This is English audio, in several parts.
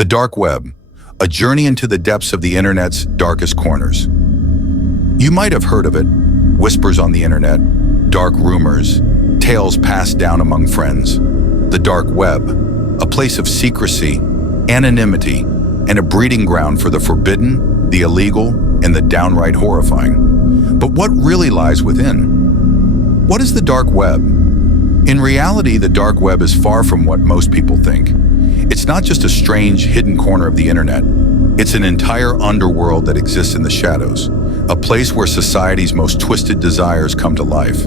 The dark web, a journey into the depths of the internet's darkest corners. You might have heard of it, whispers on the internet, dark rumors, tales passed down among friends. The dark web, a place of secrecy, anonymity, and a breeding ground for the forbidden, the illegal, and the downright horrifying. But what really lies within? What is the dark web? In reality, the dark web is far from what most people think. It's not just a strange, hidden corner of the internet. It's an entire underworld that exists in the shadows, a place where society's most twisted desires come to life.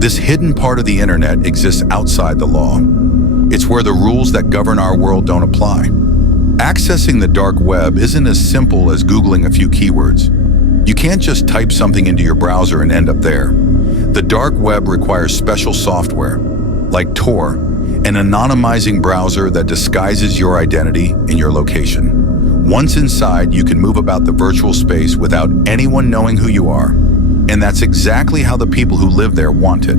This hidden part of the internet exists outside the law. It's where the rules that govern our world don't apply. Accessing the dark web isn't as simple as Googling a few keywords. You can't just type something into your browser and end up there. The dark web requires special software, like Tor, an anonymizing browser that disguises your identity and your location. Once inside, you can move about the virtual space without anyone knowing who you are. And that's exactly how the people who live there want it.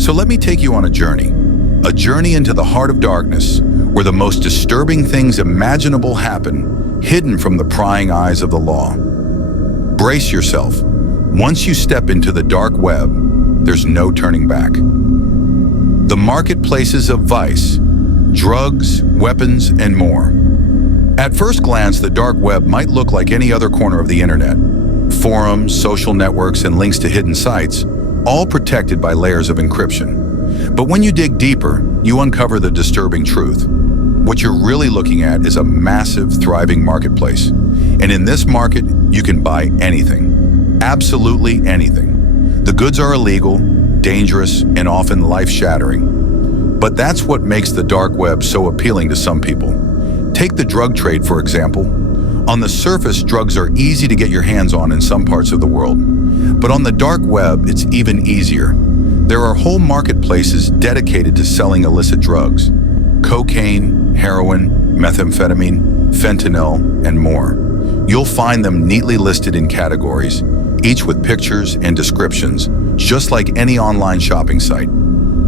So let me take you on a journey into the heart of darkness, where the most disturbing things imaginable happen, hidden from the prying eyes of the law. Brace yourself. Once you step into the dark web, there's no turning back. The marketplaces of vice, drugs, weapons, and more. At first glance, the dark web might look like any other corner of the internet. Forums, social networks, and links to hidden sites, all protected by layers of encryption. But when you dig deeper, you uncover the disturbing truth. What you're really looking at is a massive, thriving marketplace. And in this market, you can buy anything. Absolutely anything. The goods are illegal, dangerous, and often life-shattering. But that's what makes the dark web so appealing to some people. Take the drug trade, for example. On the surface, drugs are easy to get your hands on in some parts of the world. But on the dark web, it's even easier. There are whole marketplaces dedicated to selling illicit drugs. Cocaine, heroin, methamphetamine, fentanyl, and more. You'll find them neatly listed in categories, each with pictures and descriptions, just like any online shopping site.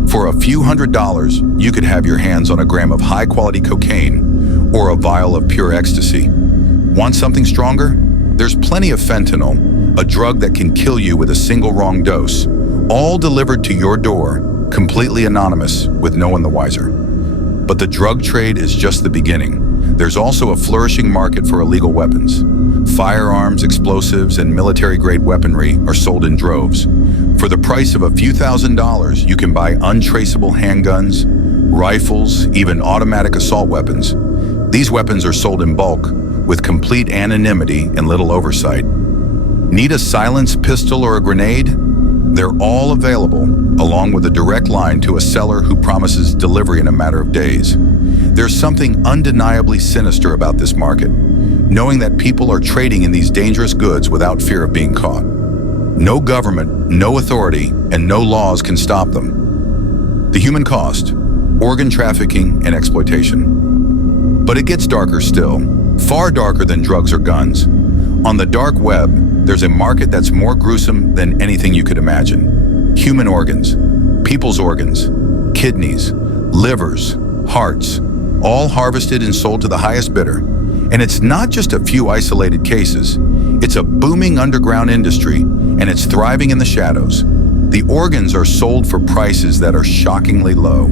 For a few $100s, you could have your hands on a gram of high-quality cocaine or a vial of pure ecstasy. Want something stronger? There's plenty of fentanyl, a drug that can kill you with a single wrong dose, all delivered to your door, completely anonymous, with no one the wiser. But the drug trade is just the beginning. There's also a flourishing market for illegal weapons. Firearms, explosives, and military-grade weaponry are sold in droves. For the price of a few $1,000s, you can buy untraceable handguns, rifles, even automatic assault weapons. These weapons are sold in bulk, with complete anonymity and little oversight. Need a silenced pistol or a grenade? They're all available, along with a direct line to a seller who promises delivery in a matter of days. There's something undeniably sinister about this market, knowing that people are trading in these dangerous goods without fear of being caught. No government, no authority, and no laws can stop them. The human cost, organ trafficking, and exploitation. But it gets darker still, far darker than drugs or guns. On the dark web, there's a market that's more gruesome than anything you could imagine. Human organs, people's organs, kidneys, livers, hearts, all harvested and sold to the highest bidder. And it's not just a few isolated cases. It's a booming underground industry, and it's thriving in the shadows. The organs are sold for prices that are shockingly low.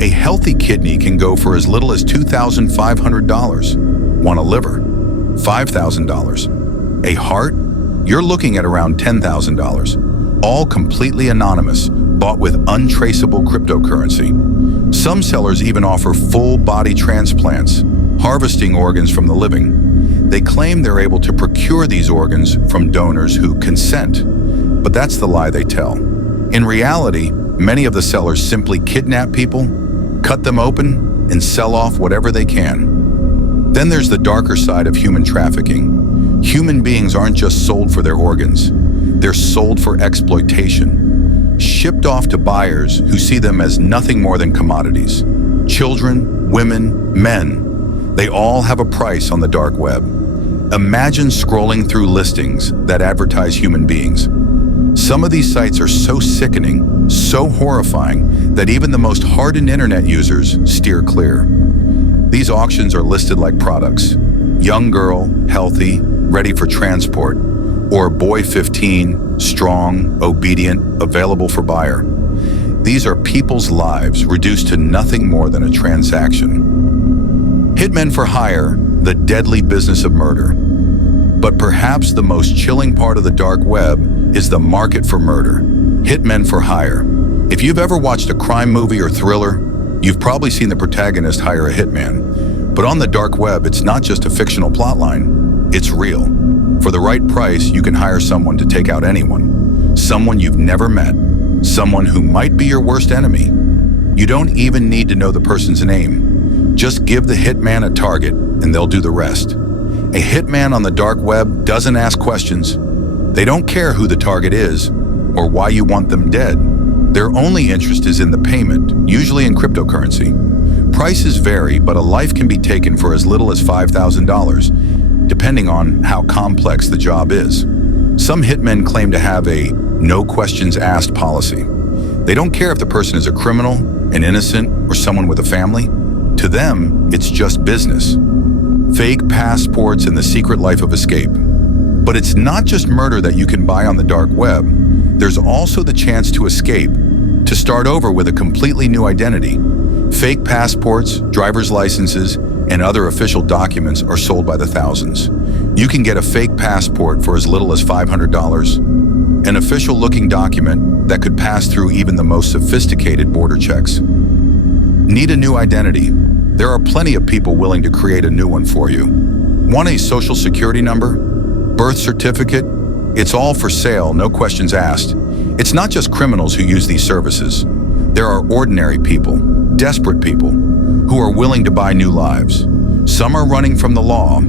A healthy kidney can go for as little as $2,500. Want a liver? $5,000. A heart? You're looking at around $10,000. All completely anonymous, bought with untraceable cryptocurrency. Some sellers even offer full-body transplants, harvesting organs from the living. They claim they're able to procure these organs from donors who consent, but that's the lie they tell. In reality, many of the sellers simply kidnap people, cut them open, and sell off whatever they can. Then there's the darker side of human trafficking. Human beings aren't just sold for their organs. They're sold for exploitation, shipped off to buyers who see them as nothing more than commodities. Children, women, men, they all have a price on the dark web. Imagine scrolling through listings that advertise human beings. Some of these sites are so sickening, so horrifying, that even the most hardened internet users steer clear. These auctions are listed like products. Young girl, healthy, ready for transport, or boy 15, strong, obedient, available for buyer. These are people's lives reduced to nothing more than a transaction. Hitmen for hire, the deadly business of murder. But perhaps the most chilling part of the dark web is the market for murder. Hitmen for hire. If you've ever watched a crime movie or thriller, you've probably seen the protagonist hire a hitman. But on the dark web, it's not just a fictional plotline, it's real. For the right price, you can hire someone to take out anyone. Someone you've never met. Someone who might be your worst enemy. You don't even need to know the person's name. Just give the hitman a target and they'll do the rest. A hitman on the dark web doesn't ask questions. They don't care who the target is or why you want them dead. Their only interest is in the payment, usually in cryptocurrency. Prices vary, but a life can be taken for as little as $5,000, depending on how complex the job is. Some hitmen claim to have a no questions asked policy. They don't care if the person is a criminal, an innocent, or someone with a family. To them, it's just business. Fake passports and the secret life of escape. But it's not just murder that you can buy on the dark web. There's also the chance to escape, to start over with a completely new identity. Fake passports, driver's licenses, and other official documents are sold by the thousands. You can get a fake passport for as little as $500, an official-looking document that could pass through even the most sophisticated border checks. Need a new identity? There are plenty of people willing to create a new one for you. Want a social security number? Birth certificate? It's all for sale, no questions asked. It's not just criminals who use these services. There are ordinary people, desperate people, who are willing to buy new lives. Some are running from the law,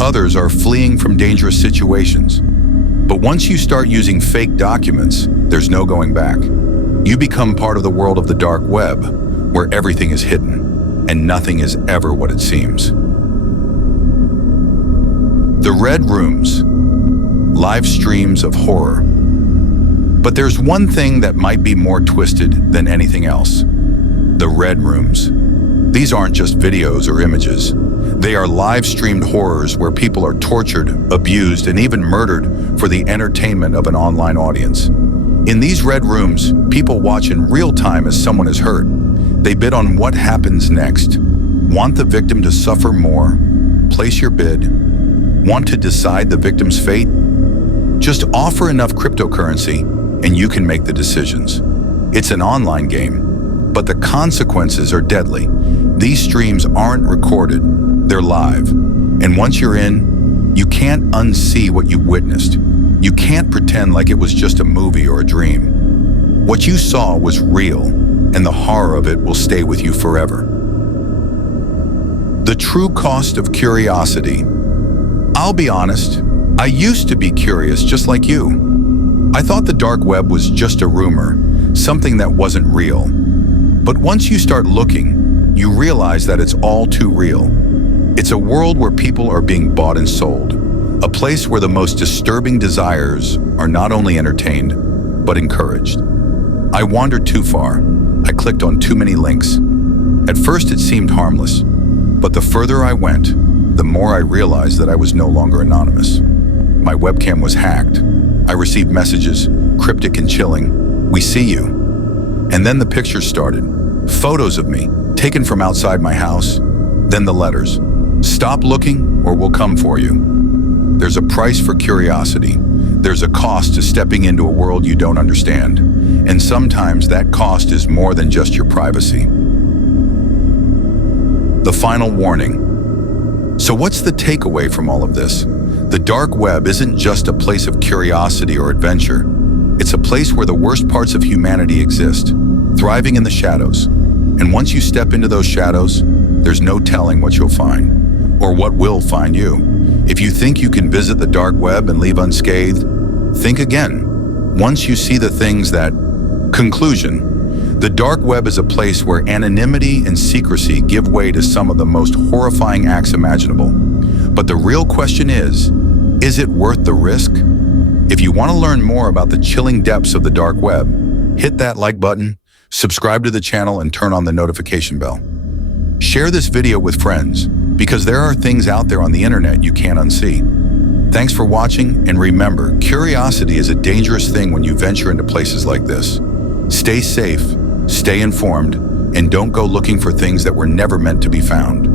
others are fleeing from dangerous situations. But once you start using fake documents, there's no going back. You become part of the world of the dark web, where everything is hidden, and nothing is ever what it seems. The Red Rooms, live streams of horror. But there's one thing that might be more twisted than anything else. The Red Rooms. These aren't just videos or images. They are live-streamed horrors where people are tortured, abused, and even murdered for the entertainment of an online audience. In these Red Rooms, people watch in real time as someone is hurt. They bid on what happens next. Want the victim to suffer more? Place your bid. Want to decide the victim's fate? Just offer enough cryptocurrency and you can make the decisions. It's an online game, but the consequences are deadly. These streams aren't recorded, they're live. And once you're in, you can't unsee what you witnessed. You can't pretend like it was just a movie or a dream. What you saw was real, and the horror of it will stay with you forever. The true cost of curiosity. I'll be honest, I used to be curious just like you. I thought the dark web was just a rumor, something that wasn't real. But once you start looking, you realize that it's all too real. It's a world where people are being bought and sold, a place where the most disturbing desires are not only entertained, but encouraged. I wandered too far. I clicked on too many links. At first it seemed harmless, but the further I went, the more I realized that I was no longer anonymous. My webcam was hacked. I received messages, cryptic and chilling, "We see you." And then the pictures started. Photos of me, taken from outside my house. Then the letters, "Stop looking or we'll come for you." There's a price for curiosity. There's a cost to stepping into a world you don't understand. And sometimes that cost is more than just your privacy. The final warning. So what's the takeaway from all of this? The dark web isn't just a place of curiosity or adventure. It's a place where the worst parts of humanity exist, thriving in the shadows. And once you step into those shadows, there's no telling what you'll find, or what will find you. If you think you can visit the dark web and leave unscathed, think again. Once you see the things that... Conclusion. The dark web is a place where anonymity and secrecy give way to some of the most horrifying acts imaginable. But the real question is it worth the risk? If you want to learn more about the chilling depths of the dark web, hit that like button, subscribe to the channel, and turn on the notification bell. Share this video with friends, because there are things out there on the internet you can't unsee. Thanks for watching, and remember, curiosity is a dangerous thing when you venture into places like this. Stay safe, stay informed, and don't go looking for things that were never meant to be found.